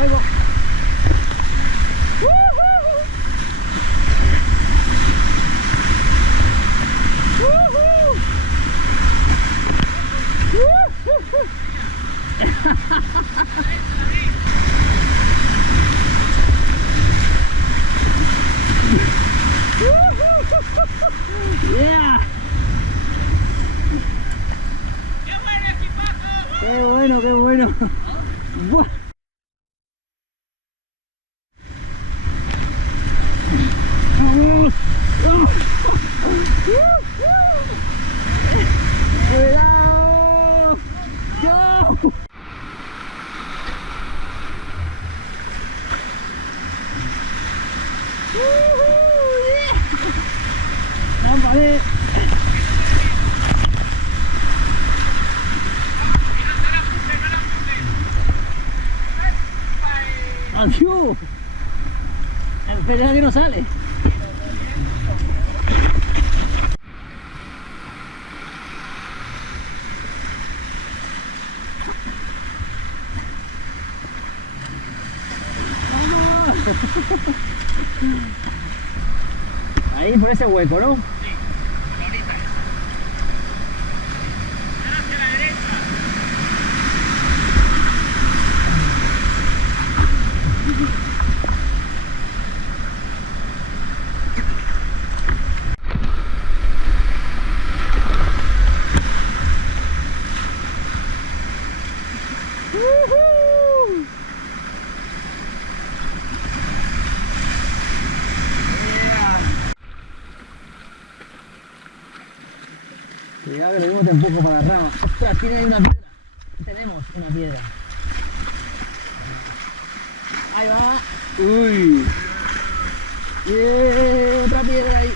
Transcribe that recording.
Ahí va. Yeah. Qué bueno, qué bueno. Buah. ¡Cuidado! ¡Go! ¡Vale! ¡Adiós! Espera que no sale. Ahí por ese hueco, ¿no? Sí, ahorita. Ahora hacia la derecha. Cuidado que lo mismo te empujo para la rama. ¡Ostras! Tiene ahí una piedra. Tenemos una piedra. Ahí va. ¡Uy! ¡Yeah! Otra piedra ahí.